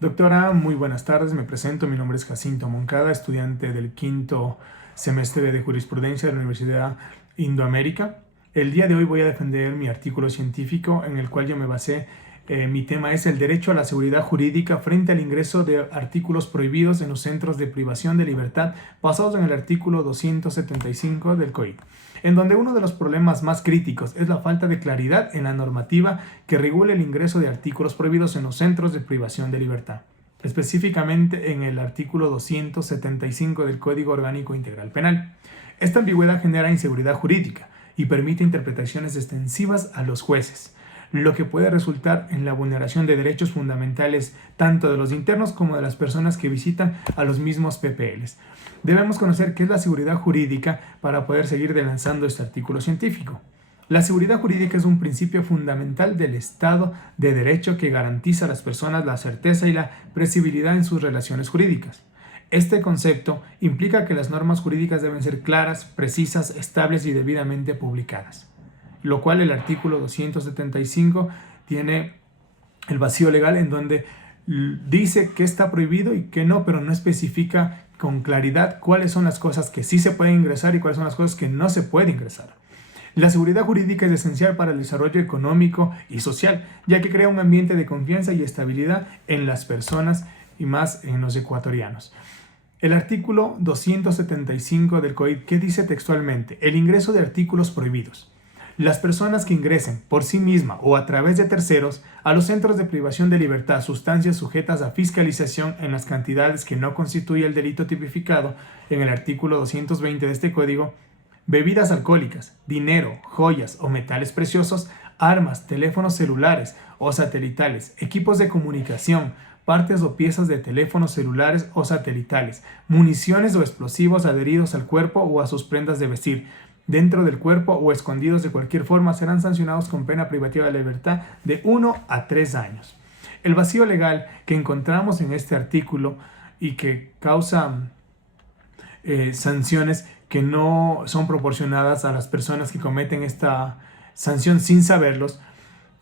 Doctora, muy buenas tardes. Me presento. Mi nombre es Jacinto Moncada, estudiante del quinto semestre de jurisprudencia de la Universidad Indoamérica. El día de hoy voy a defender mi artículo científico en el cual yo me basé. Mi tema es el derecho a la seguridad jurídica frente al ingreso de artículos prohibidos en los centros de privación de libertad basados en el artículo 275 del COID, en donde uno de los problemas más críticos es la falta de claridad en la normativa que regula el ingreso de artículos prohibidos en los centros de privación de libertad, específicamente en el artículo 275 del Código Orgánico Integral Penal. Esta ambigüedad genera inseguridad jurídica y permite interpretaciones extensivas a los jueces, lo que puede resultar en la vulneración de derechos fundamentales tanto de los internos como de las personas que visitan a los mismos PPLs. Debemos conocer qué es la seguridad jurídica para poder seguir lanzando este artículo científico. La seguridad jurídica es un principio fundamental del Estado de Derecho que garantiza a las personas la certeza y la previsibilidad en sus relaciones jurídicas. Este concepto implica que las normas jurídicas deben ser claras, precisas, estables y debidamente publicadas, lo cual el artículo 275 tiene el vacío legal en donde dice que está prohibido y que no, pero no especifica con claridad cuáles son las cosas que sí se pueden ingresar y cuáles son las cosas que no se puede ingresar. La seguridad jurídica es esencial para el desarrollo económico y social, ya que crea un ambiente de confianza y estabilidad en las personas y más en los ecuatorianos. El artículo 275 del COID, ¿qué dice textualmente? El ingreso de artículos prohibidos. Las personas que ingresen por sí misma o a través de terceros a los centros de privación de libertad sustancias sujetas a fiscalización en las cantidades que no constituye el delito tipificado en el artículo 220 de este código, bebidas alcohólicas, dinero, joyas o metales preciosos, armas, teléfonos celulares o satelitales, equipos de comunicación, partes o piezas de teléfonos celulares o satelitales, municiones o explosivos adheridos al cuerpo o a sus prendas de vestir, dentro del cuerpo o escondidos de cualquier forma, serán sancionados con pena privativa de libertad de 1 a 3 años. El vacío legal que encontramos en este artículo y que causa sanciones que no son proporcionadas a las personas que cometen esta sanción sin saberlos.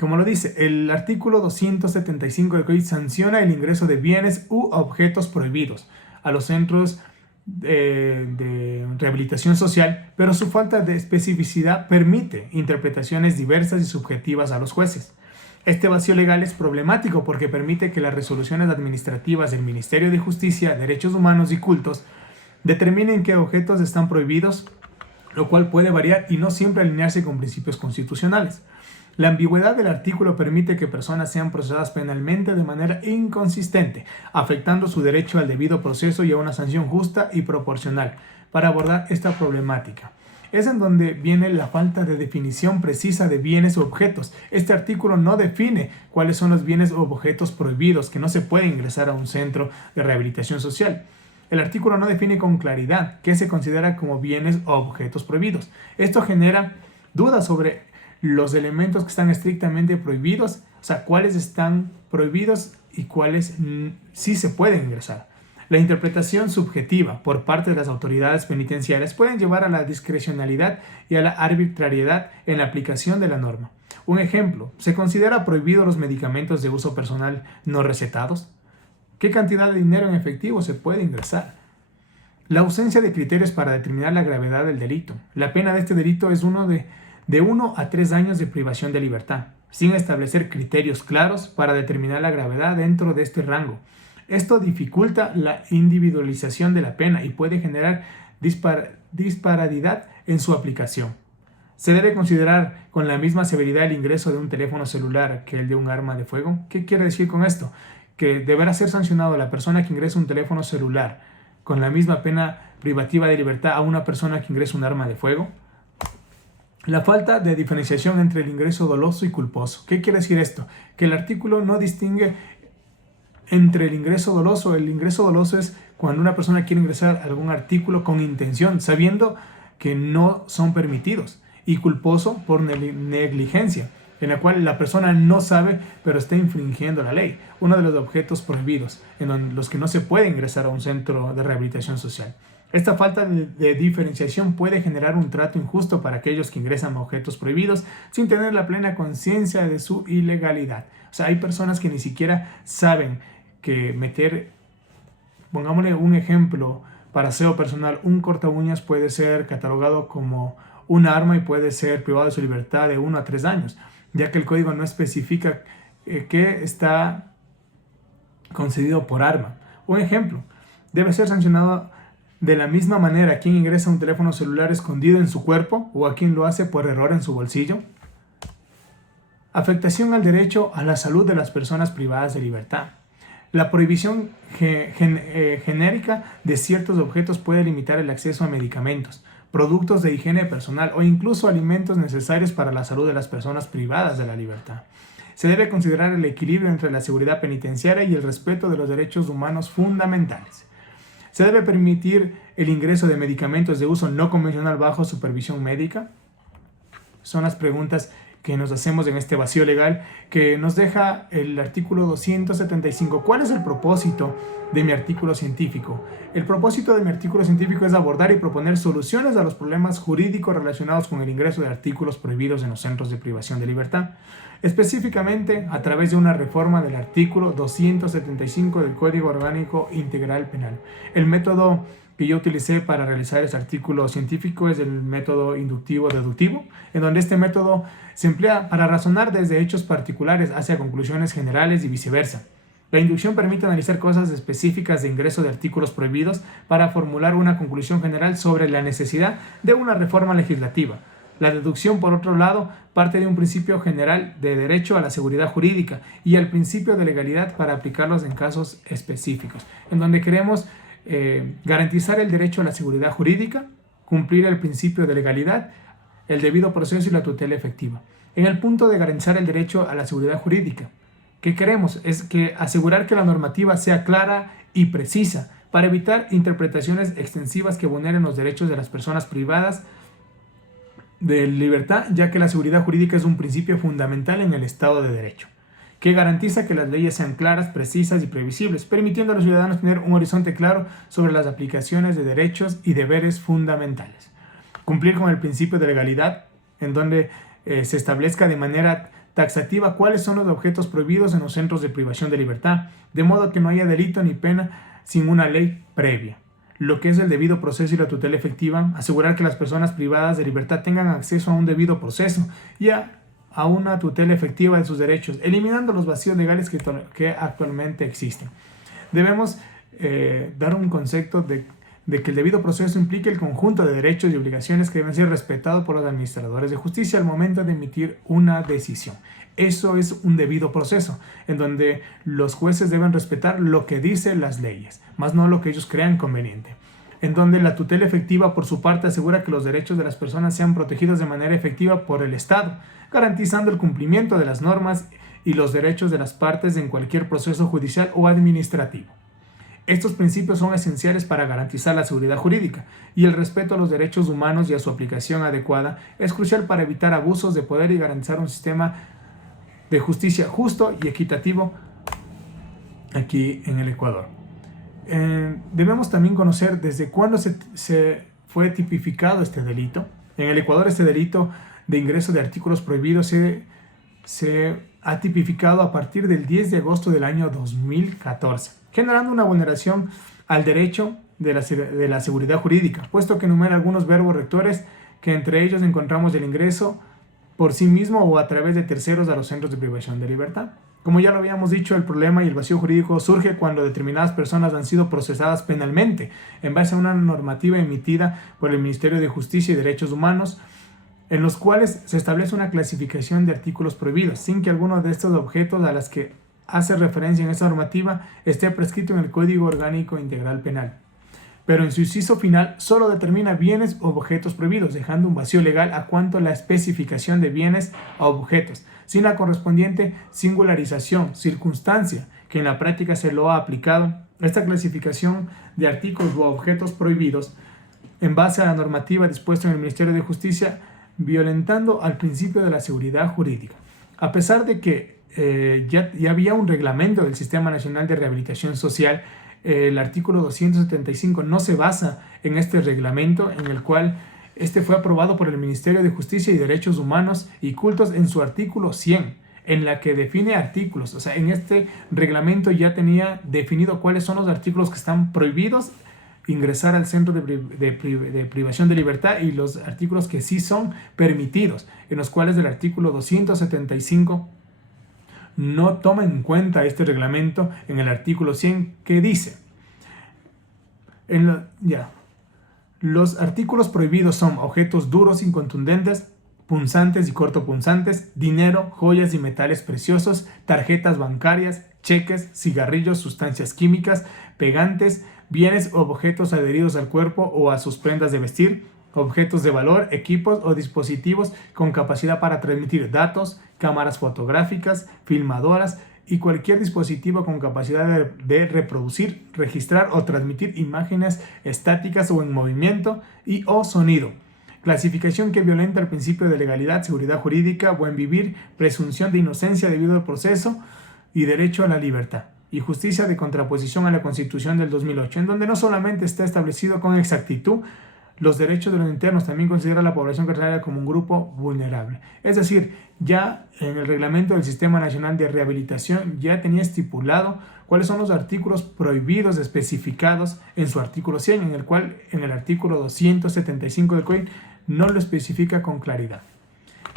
Como lo dice, el artículo 275 del COID sanciona el ingreso de bienes u objetos prohibidos a los centros de rehabilitación social, pero su falta de especificidad permite interpretaciones diversas y subjetivas a los jueces. Este vacío legal es problemático porque permite que las resoluciones administrativas del Ministerio de Justicia, Derechos Humanos y Cultos determinen qué objetos están prohibidos, lo cual puede variar y no siempre alinearse con principios constitucionales. La ambigüedad del artículo permite que personas sean procesadas penalmente de manera inconsistente, afectando su derecho al debido proceso y a una sanción justa y proporcional. Para abordar esta problemática, es en donde viene la falta de definición precisa de bienes o objetos. Este artículo no define cuáles son los bienes o objetos prohibidos que no se puede ingresar a un centro de rehabilitación social. El artículo no define con claridad qué se considera como bienes o objetos prohibidos. Esto genera dudas sobre los elementos que están estrictamente prohibidos, o sea, cuáles están prohibidos y cuáles sí se pueden ingresar. La interpretación subjetiva por parte de las autoridades penitenciarias pueden llevar a la discrecionalidad y a la arbitrariedad en la aplicación de la norma. Un ejemplo, ¿se considera prohibido los medicamentos de uso personal no recetados? ¿Qué cantidad de dinero en efectivo se puede ingresar? La ausencia de criterios para determinar la gravedad del delito. La pena de este delito es de 1 a 3 años de privación de libertad, sin establecer criterios claros para determinar la gravedad dentro de este rango. Esto dificulta la individualización de la pena y puede generar disparidad en su aplicación. ¿Se debe considerar con la misma severidad el ingreso de un teléfono celular que el de un arma de fuego? ¿Qué quiere decir con esto? Que deberá ser sancionado la persona que ingresa un teléfono celular con la misma pena privativa de libertad a una persona que ingresa un arma de fuego. La falta de diferenciación entre el ingreso doloso y culposo. ¿Qué quiere decir esto? Que el artículo no distingue entre el ingreso doloso. El ingreso doloso es cuando una persona quiere ingresar algún artículo con intención, sabiendo que no son permitidos, y culposo por negligencia, en la cual la persona no sabe, pero está infringiendo la ley. Uno de los objetos prohibidos, en los que no se puede ingresar a un centro de rehabilitación social. Esta falta de diferenciación puede generar un trato injusto para aquellos que ingresan a objetos prohibidos sin tener la plena conciencia de su ilegalidad. O sea, hay personas que ni siquiera saben que meter, pongámosle un ejemplo para aseo personal, un corta uñas puede ser catalogado como un arma y puede ser privado de su libertad de 1 a 3 años, ya que el código no especifica que está concedido por arma. Un ejemplo, debe ser sancionado de la misma manera a quien ingresa un teléfono celular escondido en su cuerpo o a quien lo hace por error en su bolsillo. Afectación al derecho a la salud de las personas privadas de libertad. La prohibición genérica de ciertos objetos puede limitar el acceso a medicamentos, productos de higiene personal o incluso alimentos necesarios para la salud de las personas privadas de la libertad. Se debe considerar el equilibrio entre la seguridad penitenciaria y el respeto de los derechos humanos fundamentales. Se debe permitir el ingreso de medicamentos de uso no convencional bajo supervisión médica. Son las preguntas que nos hacemos en este vacío legal que nos deja el artículo 275. ¿Cuál es el propósito de mi artículo científico? El propósito de mi artículo científico es abordar y proponer soluciones a los problemas jurídicos relacionados con el ingreso de artículos prohibidos en los centros de privación de libertad, específicamente a través de una reforma del artículo 275 del Código Orgánico Integral Penal. El método que yo utilicé para realizar este artículo científico es el método inductivo-deductivo, en donde este método se emplea para razonar desde hechos particulares hacia conclusiones generales y viceversa. La inducción permite analizar causas específicas de ingreso de artículos prohibidos para formular una conclusión general sobre la necesidad de una reforma legislativa. La deducción, por otro lado, parte de un principio general de derecho a la seguridad jurídica y al principio de legalidad para aplicarlos en casos específicos, en donde queremos garantizar el derecho a la seguridad jurídica, cumplir el principio de legalidad, el debido proceso y la tutela efectiva. En el punto de garantizar el derecho a la seguridad jurídica, ¿qué queremos? Es que asegurar que la normativa sea clara y precisa para evitar interpretaciones extensivas que vulneren los derechos de las personas privadas de libertad, ya que la seguridad jurídica es un principio fundamental en el Estado de Derecho, que garantiza que las leyes sean claras, precisas y previsibles, permitiendo a los ciudadanos tener un horizonte claro sobre las aplicaciones de derechos y deberes fundamentales. Cumplir con el principio de legalidad, en donde se establezca de manera taxativa cuáles son los objetos prohibidos en los centros de privación de libertad, de modo que no haya delito ni pena sin una ley previa. Lo que es el debido proceso y la tutela efectiva, asegurar que las personas privadas de libertad tengan acceso a un debido proceso y a una tutela efectiva de sus derechos, eliminando los vacíos legales que actualmente existen. Debemos dar un concepto de que el debido proceso implica el conjunto de derechos y obligaciones que deben ser respetados por los administradores de justicia al momento de emitir una decisión. Eso es un debido proceso, en donde los jueces deben respetar lo que dicen las leyes, más no lo que ellos crean conveniente. En donde la tutela efectiva, por su parte, asegura que los derechos de las personas sean protegidos de manera efectiva por el Estado, garantizando el cumplimiento de las normas y los derechos de las partes en cualquier proceso judicial o administrativo. Estos principios son esenciales para garantizar la seguridad jurídica y el respeto a los derechos humanos y a su aplicación adecuada es crucial para evitar abusos de poder y garantizar un sistema de justicia justo y equitativo aquí en el Ecuador. Debemos también conocer desde cuándo se fue tipificado este delito. En el Ecuador este delito de ingreso de artículos prohibidos se ha tipificado a partir del 10 de agosto del año 2014, generando una vulneración al derecho de la seguridad jurídica, puesto que enumera algunos verbos rectores que entre ellos encontramos el ingreso por sí mismo o a través de terceros a los centros de privación de libertad. Como ya lo habíamos dicho, el problema y el vacío jurídico surge cuando determinadas personas han sido procesadas penalmente en base a una normativa emitida por el Ministerio de Justicia y Derechos Humanos, en los cuales se establece una clasificación de artículos prohibidos, sin que alguno de estos objetos a los que hace referencia en esta normativa esté prescrito en el Código Orgánico Integral Penal. Pero en su inciso final solo determina bienes o objetos prohibidos, dejando un vacío legal a cuanto a la especificación de bienes o objetos, sin la correspondiente singularización, circunstancia que en la práctica se lo ha aplicado. Esta clasificación de artículos o objetos prohibidos en base a la normativa dispuesta en el Ministerio de Justicia, violentando al principio de la seguridad jurídica. A pesar de que ya había un reglamento del Sistema Nacional de Rehabilitación Social, el artículo 275 no se basa en este reglamento, en el cual este fue aprobado por el Ministerio de Justicia y Derechos Humanos y Cultos en su artículo 100, en la que define artículos. O sea, en este reglamento ya tenía definido cuáles son los artículos que están prohibidos ingresar al centro de privación de libertad y los artículos que sí son permitidos, en los cuales el artículo 275 no toma en cuenta este reglamento en el artículo 100 que dice, los artículos prohibidos son objetos duros, incontundentes, punzantes y cortopunzantes, dinero, joyas y metales preciosos, tarjetas bancarias, cheques, cigarrillos, sustancias químicas, pegantes, bienes o objetos adheridos al cuerpo o a sus prendas de vestir, objetos de valor, equipos o dispositivos con capacidad para transmitir datos, cámaras fotográficas, filmadoras y cualquier dispositivo con capacidad de reproducir, registrar o transmitir imágenes estáticas o en movimiento y o sonido. Clasificación que violenta el principio de legalidad, seguridad jurídica, buen vivir, presunción de inocencia debido al proceso y derecho a la libertad y justicia de contraposición a la Constitución del 2008, en donde no solamente está establecido con exactitud los derechos de los internos, también considera a la población carcelaria como un grupo vulnerable. Es decir, ya en el reglamento del Sistema Nacional de Rehabilitación ya tenía estipulado cuáles son los artículos prohibidos especificados en su artículo 100, en el cual en el artículo 275 del COI no lo especifica con claridad.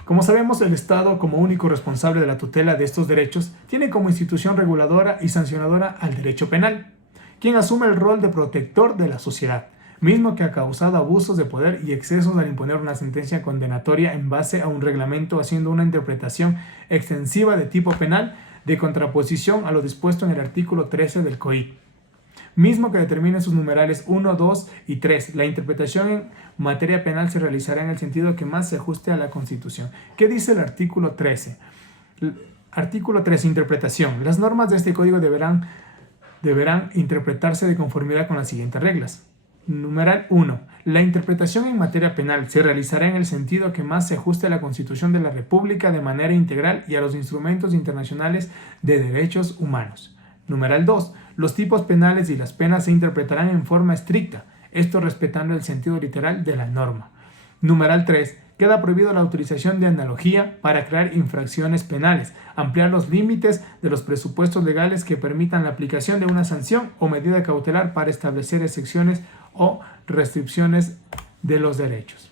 Como sabemos, el Estado, como único responsable de la tutela de estos derechos, tiene como institución reguladora y sancionadora al derecho penal, quien asume el rol de protector de la sociedad, mismo que ha causado abusos de poder y excesos al imponer una sentencia condenatoria en base a un reglamento haciendo una interpretación extensiva de tipo penal de contraposición a lo dispuesto en el artículo 13 del COI, mismo que determine sus numerales 1, 2 y 3. La interpretación en materia penal se realizará en el sentido que más se ajuste a la Constitución. ¿Qué dice el artículo 13? Artículo 13, interpretación. Las normas de este código deberán interpretarse de conformidad con las siguientes reglas. Numeral 1. La interpretación en materia penal se realizará en el sentido que más se ajuste a la Constitución de la República de manera integral y a los instrumentos internacionales de derechos humanos. Numeral 2. Los tipos penales y las penas se interpretarán en forma estricta, esto respetando el sentido literal de la norma. Numeral 3. Queda prohibido la utilización de analogía para crear infracciones penales, ampliar los límites de los presupuestos legales que permitan la aplicación de una sanción o medida cautelar para establecer excepciones o restricciones de los derechos.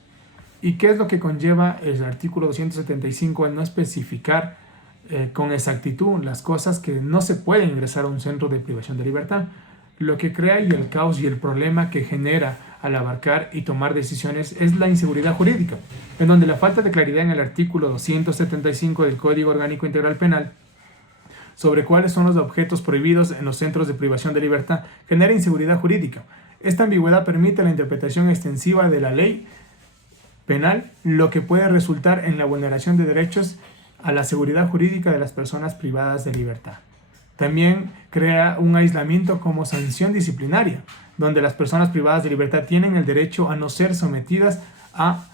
¿Y qué es lo que conlleva el artículo 275 al no especificar con exactitud las cosas que no se pueden ingresar a un centro de privación de libertad? Lo que crea y el caos y el problema que genera al abarcar y tomar decisiones es la inseguridad jurídica, en donde la falta de claridad en el artículo 275 del Código Orgánico Integral Penal sobre cuáles son los objetos prohibidos en los centros de privación de libertad genera inseguridad jurídica. Esta ambigüedad permite la interpretación extensiva de la ley penal, lo que puede resultar en la vulneración de derechos a la seguridad jurídica de las personas privadas de libertad. También crea un aislamiento como sanción disciplinaria, donde las personas privadas de libertad tienen el derecho a no ser sometidas a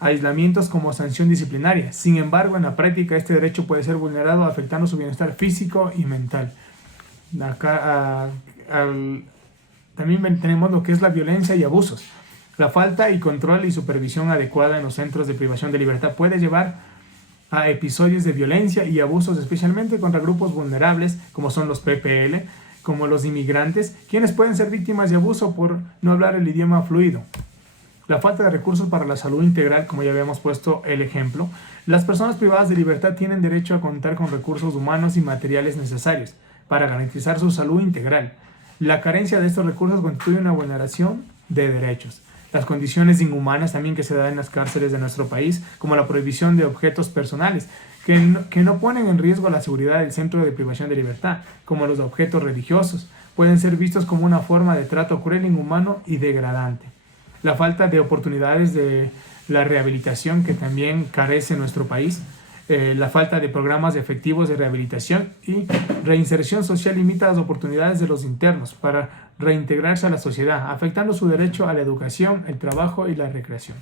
aislamientos como sanción disciplinaria. Sin embargo, en la práctica este derecho puede ser vulnerado afectando su bienestar físico y mental. También tenemos lo que es la violencia y abusos. La falta y control y supervisión adecuada en los centros de privación de libertad puede llevar a episodios de violencia y abusos, especialmente contra grupos vulnerables como son los PPL, como los inmigrantes, quienes pueden ser víctimas de abuso por no hablar el idioma fluido. La falta de recursos para la salud integral, como ya habíamos puesto el ejemplo. Las personas privadas de libertad tienen derecho a contar con recursos humanos y materiales necesarios para garantizar su salud integral. La carencia de estos recursos constituye una vulneración de derechos. Las condiciones inhumanas también que se dan en las cárceles de nuestro país, como la prohibición de objetos personales, que no ponen en riesgo la seguridad del centro de privación de libertad, como los objetos religiosos, pueden ser vistos como una forma de trato cruel, inhumano y degradante. La falta de oportunidades de la rehabilitación que también carece nuestro país, la falta de programas efectivos de rehabilitación y reinserción social limita las oportunidades de los internos para reintegrarse a la sociedad, afectando su derecho a la educación, el trabajo y la recreación.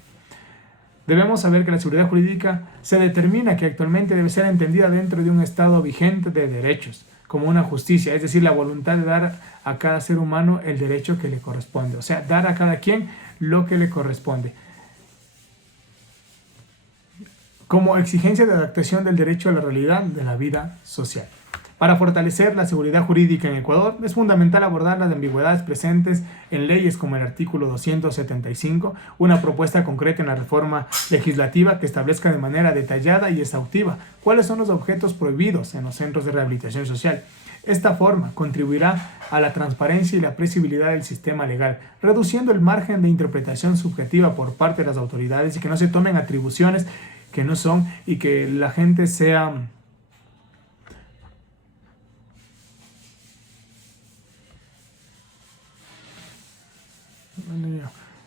Debemos saber que la seguridad jurídica se determina que actualmente debe ser entendida dentro de un estado vigente de derechos, como una justicia, es decir, la voluntad de dar a cada ser humano el derecho que le corresponde, o sea, dar a cada quien lo que le corresponde. como exigencia de adaptación del derecho a la realidad de la vida social. Para fortalecer la seguridad jurídica en Ecuador, es fundamental abordar las ambigüedades presentes en leyes como el artículo 275, una propuesta concreta en la reforma legislativa que establezca de manera detallada y exhaustiva cuáles son los objetos prohibidos en los centros de rehabilitación social. Esta forma contribuirá a la transparencia y la previsibilidad del sistema legal, reduciendo el margen de interpretación subjetiva por parte de las autoridades y que no se tomen atribuciones que no son y que la gente sea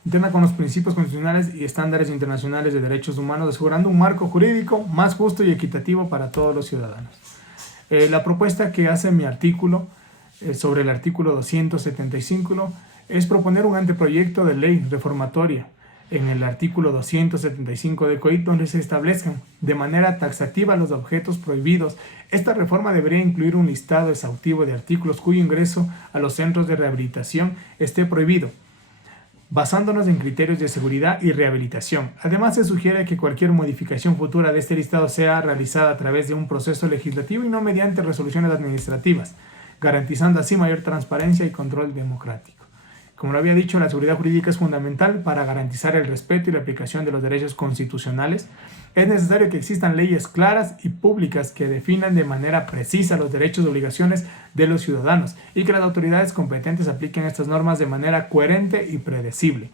interna con los principios constitucionales y estándares internacionales de derechos humanos, asegurando un marco jurídico más justo y equitativo para todos los ciudadanos. La propuesta que hace mi artículo sobre el artículo 275 es proponer un anteproyecto de ley reformatoria en el artículo 275 del COIT, donde se establezcan de manera taxativa los objetos prohibidos. Esta reforma debería incluir un listado exhaustivo de artículos cuyo ingreso a los centros de rehabilitación esté prohibido, basándonos en criterios de seguridad y rehabilitación. Además, se sugiere que cualquier modificación futura de este listado sea realizada a través de un proceso legislativo y no mediante resoluciones administrativas, garantizando así mayor transparencia y control democrático. Como lo había dicho, la seguridad jurídica es fundamental para garantizar el respeto y la aplicación de los derechos constitucionales. Es necesario que existan leyes claras y públicas que definan de manera precisa los derechos y obligaciones de los ciudadanos y que las autoridades competentes apliquen estas normas de manera coherente y predecible.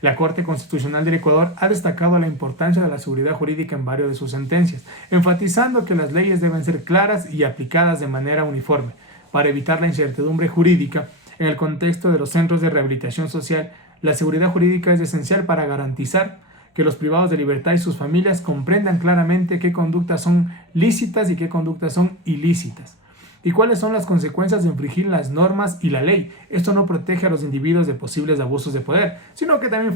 La Corte Constitucional del Ecuador ha destacado la importancia de la seguridad jurídica en varias de sus sentencias, enfatizando que las leyes deben ser claras y aplicadas de manera uniforme para evitar la incertidumbre jurídica. En el contexto de los centros de rehabilitación social, la seguridad jurídica es esencial para garantizar que los privados de libertad y sus familias comprendan claramente qué conductas son lícitas y qué conductas son ilícitas, y cuáles son las consecuencias de infringir las normas y la ley. Esto no protege a los individuos de posibles abusos de poder, sino que también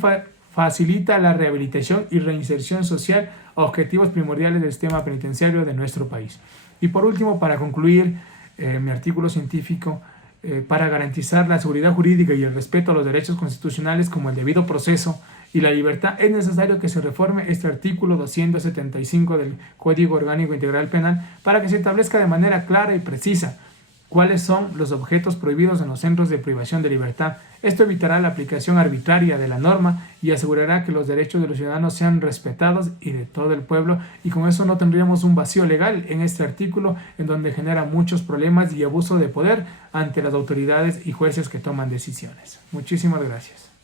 facilita la rehabilitación y reinserción social a objetivos primordiales del sistema penitenciario de nuestro país. Y por último, para concluir mi artículo científico, para garantizar la seguridad jurídica y el respeto a los derechos constitucionales como el debido proceso y la libertad, es necesario que se reforme este artículo 275 del Código Orgánico Integral Penal para que se establezca de manera clara y precisa cuáles son los objetos prohibidos en los centros de privación de libertad. Esto evitará la aplicación arbitraria de la norma y asegurará que los derechos de los ciudadanos sean respetados y de todo el pueblo, y con eso no tendríamos un vacío legal en este artículo en donde genera muchos problemas y abuso de poder ante las autoridades y jueces que toman decisiones. Muchísimas gracias.